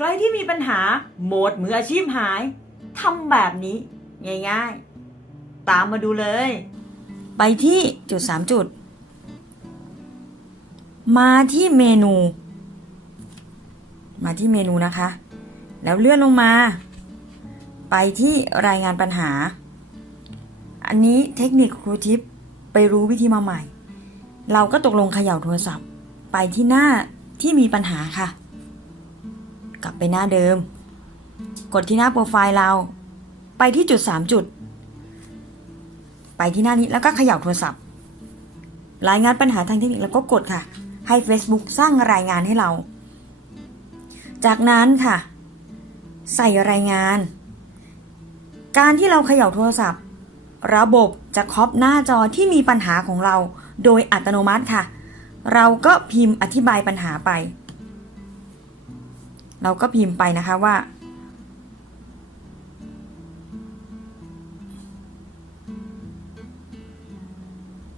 ใครที่มีปัญหาโหมดมืออาชีพหายทำแบบนี้ ง่ายๆ ตามมาดูเลย ไปที่จุด 3 จุด มาที่เมนู มาที่เมนูนะคะ แล้วเลื่อนลงมา ไปที่รายงานปัญหา อันนี้เทคนิคครูทิปไปรู้วิธีมาใหม่ เราก็ตกลงเขย่าโทรศัพท์ ไปที่หน้าที่มีปัญหาค่ะ กลับไปหน้าเดิม กดที่หน้าโปรไฟล์เรา ไปที่จุด 3 จุด ไปที่หน้านี้แล้วก็เขย่าโทรศัพท์ รายงานปัญหาทางเทคนิคแล้วก็กดค่ะ ให้ Facebook สร้างรายงานให้เรา จากนั้นค่ะ ใส่รายงาน การที่เราเขย่าโทรศัพท์ ระบบจะครอบหน้าจอที่มีปัญหาของเรา โดยอัตโนมัติค่ะ เราก็พิมพ์อธิบายปัญหาไป เราก็พิมพ์ไปนะคะว่า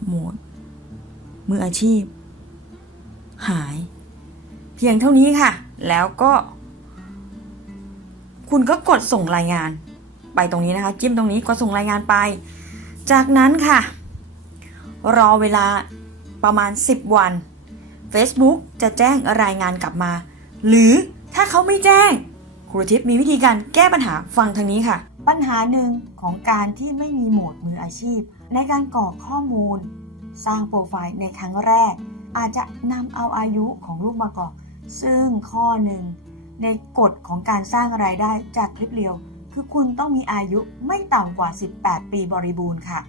โหมด มืออาชีพ หาย เพียงเท่านี้ค่ะ แล้วก็ คุณก็กดส่งรายงาน ไปตรงนี้นะคะ จิ้มตรงนี้กดส่งรายงานไป จากนั้นค่ะ รอเวลาประมาณ 10 วัน Facebook จะแจ้งรายงานกลับมา หรือ ถ้าเขาไม่แจ้ง ครูทิพย์มีวิธีการแก้ปัญหาฟังทางนี้ค่ะ ปัญหาหนึ่งของการที่ไม่มีโหมดมืออาชีพ ในการกรอกข้อมูล สร้างโปรไฟล์ในครั้งแรก อาจจะนำเอาอายุของลูกมากรอก ซึ่งข้อหนึ่งในกฎของการสร้างรายได้จากคลิปเรียว คือคุณต้องมีอายุไม่ต่ำกว่า 18 ปีบริบูรณ์ค่ะ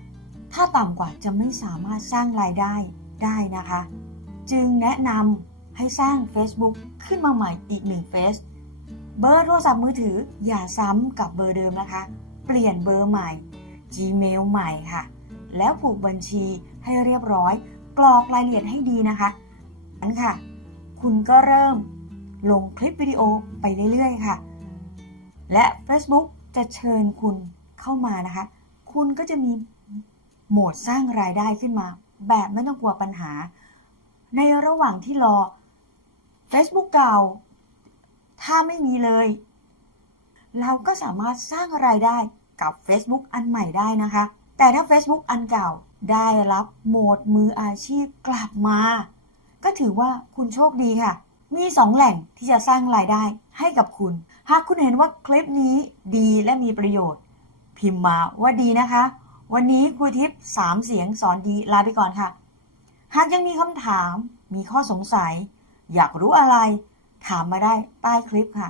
ถ้าต่ำกว่าจะไม่สามารถสร้างรายได้ได้นะคะ จึงแนะนำ ให้สร้าง Facebook ขึ้นมาใหม่อีกหนึ่งเฟซเบอร์โทรศัพท์มือถืออย่าซ้ำกับเบอร์เดิมนะคะ เปลี่ยนเบอร์ใหม่ Gmail ใหม่ค่ะ แล้วผูกบัญชีให้เรียบร้อย กรอกรายละเอียดให้ดีนะคะนั้นค่ะ คุณก็เริ่มลงคลิปวิดีโอไปเรื่อยๆค่ะ และ Facebook จะเชิญคุณเข้ามานะคะ คุณก็จะมีโหมดสร้างรายได้ขึ้นมา แบบไม่ต้องกลัวปัญหา ในระหว่างที่รอ Facebook เก่า ถ้าไม่มีเลย เราก็สามารถสร้างรายได้กับ Facebook อันใหม่ได้นะคะ แต่ถ้า Facebook อันเก่าได้รับโหมดมืออาชีพกลับมา ก็ถือว่าคุณโชคดีค่ะ มี 2 แหล่งที่จะสร้างรายได้ให้กับคุณ หากคุณเห็นว่าคลิปนี้ดีและมีประโยชน์ พิมพ์มาว่าดีนะคะ วันนี้ครูทิพย์สามเสียงสอนดีลาไปก่อนค่ะ หากยังมีคำถามมีข้อสงสัย อยากรู้อะไร ถามมาได้ใต้คลิปค่ะ